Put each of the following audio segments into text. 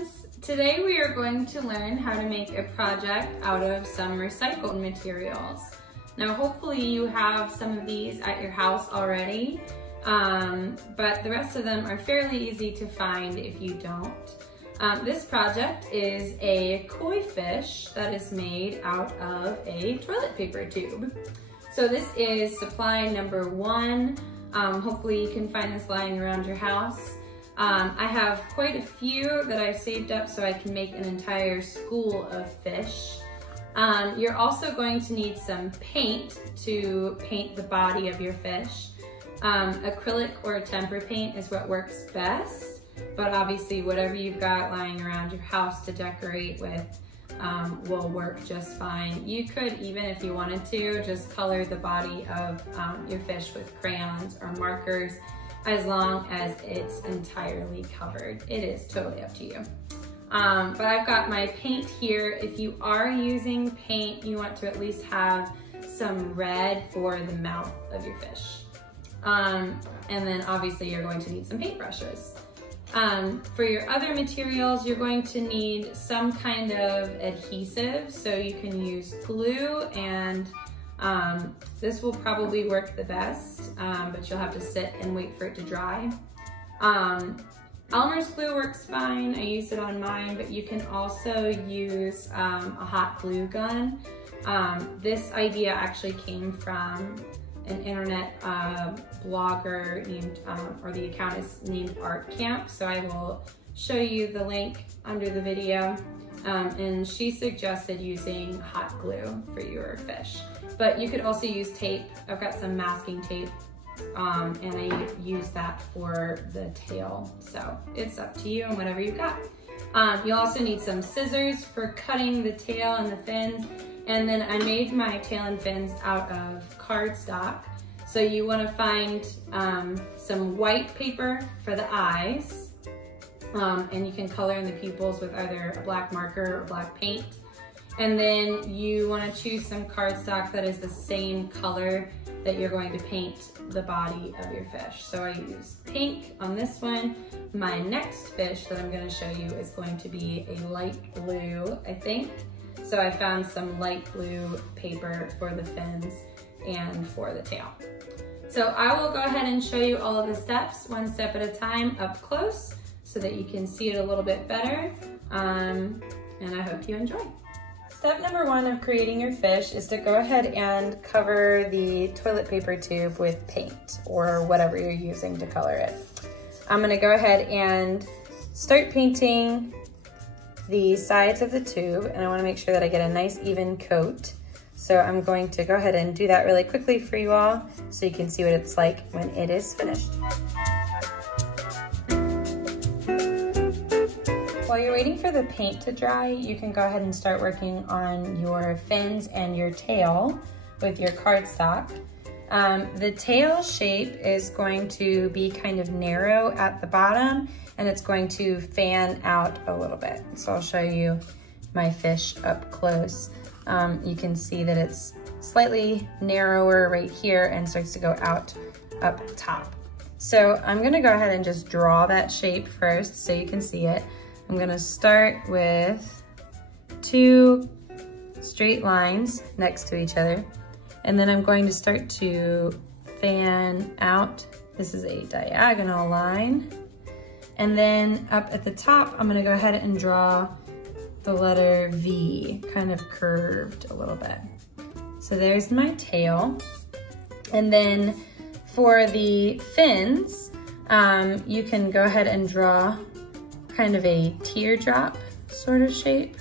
friends! Today we are going to learn how to make a project out of some recycled materials. Now hopefully you have some of these at your house already, but the rest of them are fairly easy to find if you don't. This project is a koi fish that is made out of a toilet paper tube. So this is supply number 1. Hopefully you can find this lying around your house. I have quite a few that I've saved up so I can make an entire school of fish. You're also going to need some paint to paint the body of your fish. Acrylic or tempera paint is what works best, but obviously whatever you've got lying around your house to decorate with will work just fine. You could, even if you wanted to, just color the body of your fish with crayons or markers, as long as it's entirely covered. It is totally up to you. But I've got my paint here. If you are using paint, you want to at least have some red for the mouth of your fish. And then obviously you're going to need some paintbrushes. For your other materials, you're going to need some kind of adhesive. So you can use glue, and this will probably work the best, but you'll have to sit and wait for it to dry. Elmer's glue works fine. I use it on mine, but you can also use a hot glue gun. This idea actually came from an internet blogger named, or the account is named Art Camp. So I will show you the link under the video. And she suggested using hot glue for your fish. But you could also use tape. I've got some masking tape, and I use that for the tail. So it's up to you and whatever you've got. You'll also need some scissors for cutting the tail and the fins. And then I made my tail and fins out of cardstock. So you want to find some white paper for the eyes. And you can color in the pupils with either a black marker or black paint. And then you want to choose some cardstock that is the same color that you're going to paint the body of your fish. So I use pink on this one. My next fish that I'm going to show you is going to be a light blue, I think. So I found some light blue paper for the fins and for the tail. So I will go ahead and show you all of the steps, one step at a time, up close, so that you can see it a little bit better. And I hope you enjoy. Step number 1 of creating your fish is to go ahead and cover the toilet paper tube with paint or whatever you're using to color it. I'm gonna go ahead and start painting the sides of the tube, and I wanna make sure that I get a nice even coat. So I'm going to go ahead and do that really quickly for you all so you can see what it's like when it is finished. While you're waiting for the paint to dry, you can go ahead and start working on your fins and your tail with your cardstock. The tail shape is going to be kind of narrow at the bottom, and it's going to fan out a little bit. So I'll show you my fish up close. You can see that it's slightly narrower right here and starts to go out up top. So I'm gonna go ahead and just draw that shape first so you can see it. I'm gonna start with 2 straight lines next to each other, and then I'm going to start to fan out. This is a diagonal line. And then up at the top, I'm gonna go ahead and draw the letter V, kind of curved a little bit. So there's my tail. And then for the fins, you can go ahead and draw kind of a teardrop sort of shape,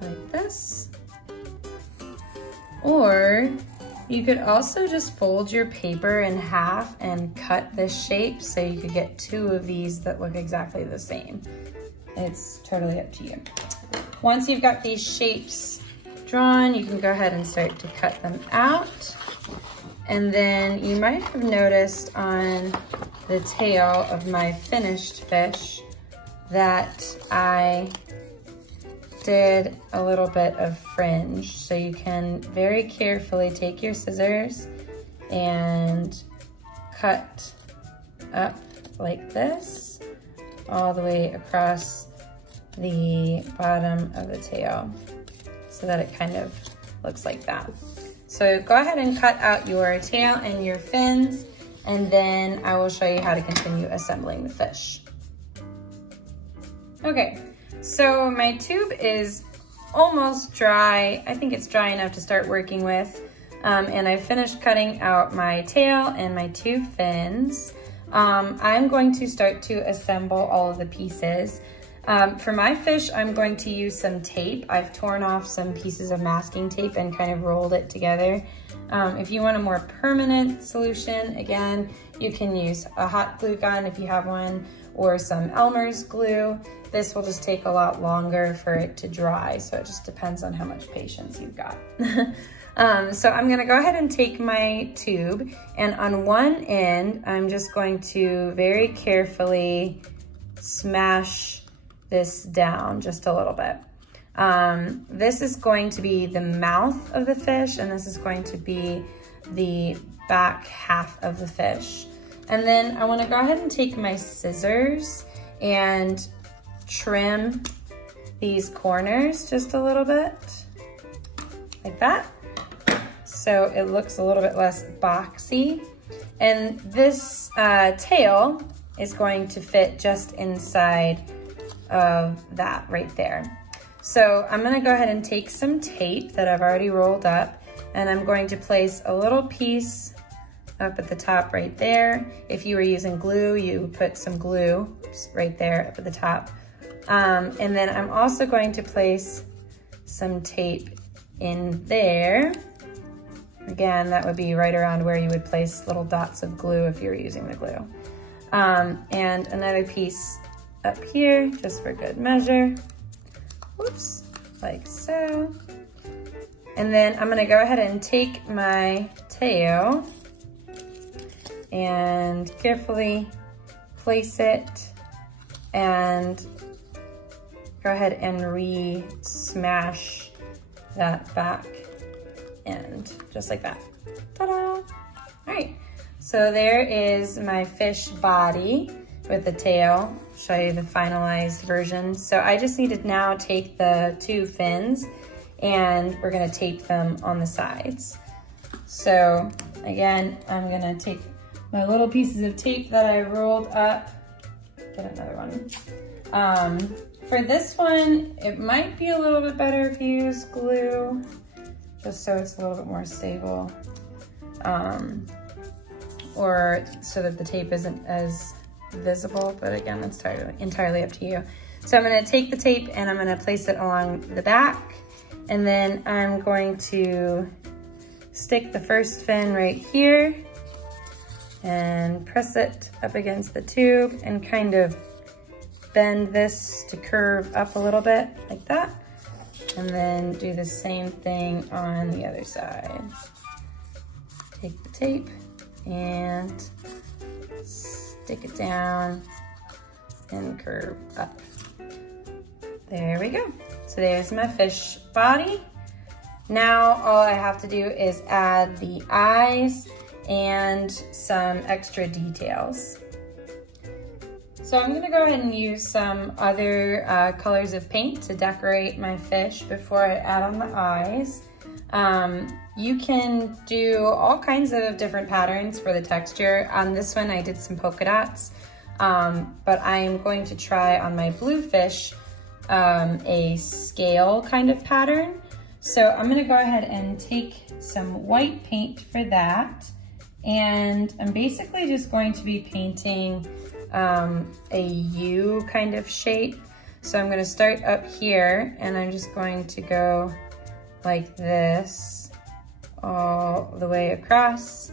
like this. Or you could also just fold your paper in half and cut this shape so you could get 2 of these that look exactly the same. It's totally up to you. Once you've got these shapes drawn, you can go ahead and start to cut them out. And then you might have noticed on the tail of my finished fish that I did a little bit of fringe. So you can very carefully take your scissors and cut up like this all the way across the bottom of the tail so that it kind of looks like that. So go ahead and cut out your tail and your fins, and then I will show you how to continue assembling the fish. Okay, so my tube is almost dry. I think it's dry enough to start working with. And I finished cutting out my tail and my two fins. I'm going to start to assemble all of the pieces. For my fish, I'm going to use some tape. I've torn off some pieces of masking tape and kind of rolled it together. If you want a more permanent solution, again, you can use a hot glue gun if you have one, or some Elmer's glue. This will just take a lot longer for it to dry, so it just depends on how much patience you've got. So I'm gonna go ahead and take my tube, and on one end, I'm just going to very carefully smash this down just a little bit. This is going to be the mouth of the fish, and this is going to be the back half of the fish. And then I wanna go ahead and take my scissors and trim these corners just a little bit, like that. So it looks a little bit less boxy. And this tail is going to fit just inside of that right there. So I'm gonna go ahead and take some tape that I've already rolled up, and I'm going to place a little piece up at the top right there. If you were using glue, you would put some glue right there up at the top. And then I'm also going to place some tape in there. Again, that would be right around where you would place little dots of glue if you were using the glue. And another piece up here, just for good measure. Whoops, like so. And then I'm gonna go ahead and take my tail and carefully place it and go ahead and re-smash that back end, just like that. Ta-da! All right, so there is my fish body with the tail. Show you the finalized version. So I just need to now take the two fins and we're gonna tape them on the sides. So again, I'm gonna take my little pieces of tape that I rolled up, get another one. For this one, it might be a little bit better if you use glue, just so it's a little bit more stable, or so that the tape isn't as visible, but again, that's entirely up to you. So I'm gonna take the tape and I'm gonna place it along the back, and then I'm going to stick the first fin right here and press it up against the tube and kind of bend this to curve up a little bit like that. And then do the same thing on the other side. Take the tape and stick it down and curve up. There we go. So there's my fish body. Now all I have to do is add the eyes and some extra details. So I'm gonna go ahead and use some other colors of paint to decorate my fish before I add on the eyes. You can do all kinds of different patterns for the texture. On this one, I did some polka dots, but I am going to try on my blue fish a scale kind of pattern. So I'm gonna go ahead and take some white paint for that. And I'm basically just going to be painting a U kind of shape. So I'm gonna start up here and I'm just going to go like this all the way across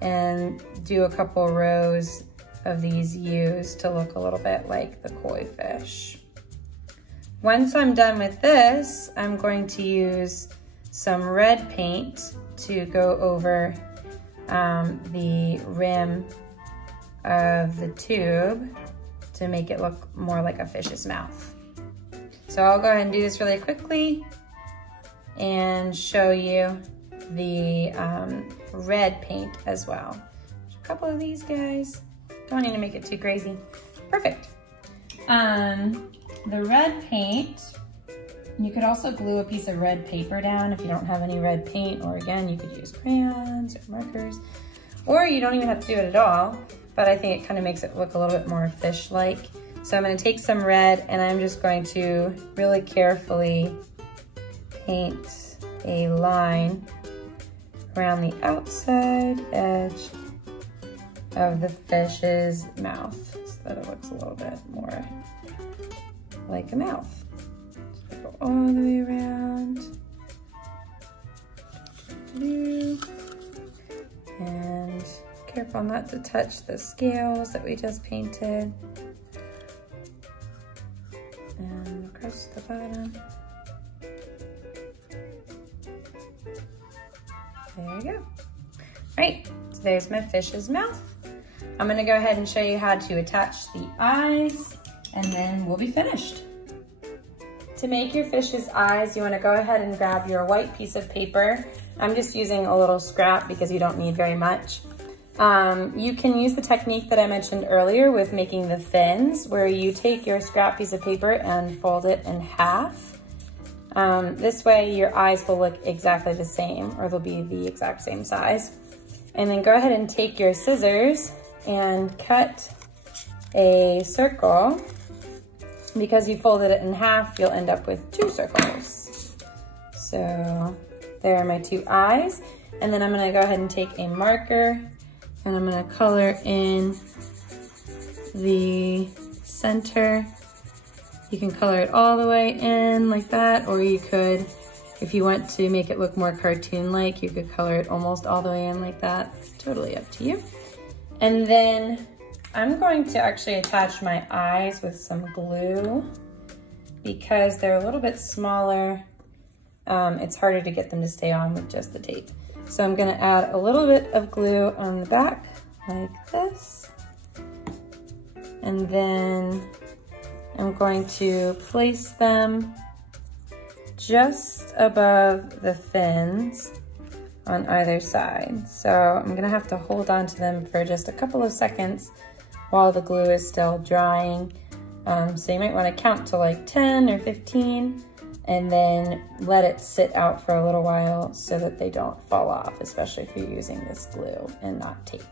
and do a couple rows of these U's to look a little bit like the koi fish. Once I'm done with this, I'm going to use some red paint to go over the rim of the tube to make it look more like a fish's mouth. So I'll go ahead and do this really quickly and show you the red paint as well. A couple of these guys. Don't need to make it too crazy. Perfect. the red paint, you could also glue a piece of red paper down if you don't have any red paint, or again, you could use crayons or markers, or you don't even have to do it at all, but I think it kind of makes it look a little bit more fish-like. So I'm gonna take some red and I'm just going to really carefully paint a line around the outside edge of the fish's mouth so that it looks a little bit more like a mouth. So go all the way around. And careful not to touch the scales that we just painted. And across the bottom. There you go. All right, so there's my fish's mouth. I'm gonna go ahead and show you how to attach the eyes, and then we'll be finished. To make your fish's eyes, you wanna go ahead and grab your white piece of paper. I'm just using a little scrap because you don't need very much. You can use the technique that I mentioned earlier with making the fins, where you take your scrap piece of paper and fold it in half. This way your eyes will look exactly the same, or they'll be the exact same size. And then go ahead and take your scissors and cut a circle. Because you folded it in half, you'll end up with 2 circles. So there are my 2 eyes. And then I'm gonna go ahead and take a marker and I'm gonna color in the center. You can color it all the way in like that, or you could, if you want to make it look more cartoon-like, you could color it almost all the way in like that. Totally up to you. And then I'm going to actually attach my eyes with some glue because they're a little bit smaller. It's harder to get them to stay on with just the tape. So I'm gonna add a little bit of glue on the back like this. And then I'm going to place them just above the fins on either side. So I'm gonna have to hold on to them for just a couple of seconds while the glue is still drying. So you might wanna count to like 10 or 15 and then let it sit out for a little while so that they don't fall off, especially if you're using this glue and not tape.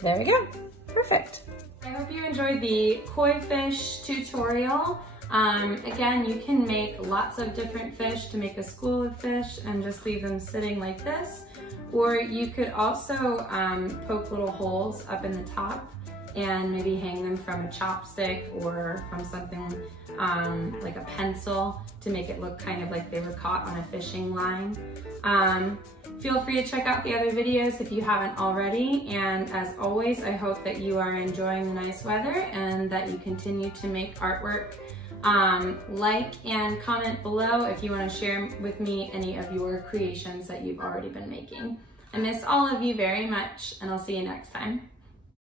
There we go, perfect. I hope you enjoyed the koi fish tutorial. Again, you can make lots of different fish to make a school of fish and just leave them sitting like this. Or you could also poke little holes up in the top and maybe hang them from a chopstick or from something like a pencil to make it look kind of like they were caught on a fishing line. Feel free to check out the other videos if you haven't already. And as always, I hope that you are enjoying the nice weather and that you continue to make artwork. Like and comment below if you want to share with me any of your creations that you've already been making. I miss all of you very much, and I'll see you next time.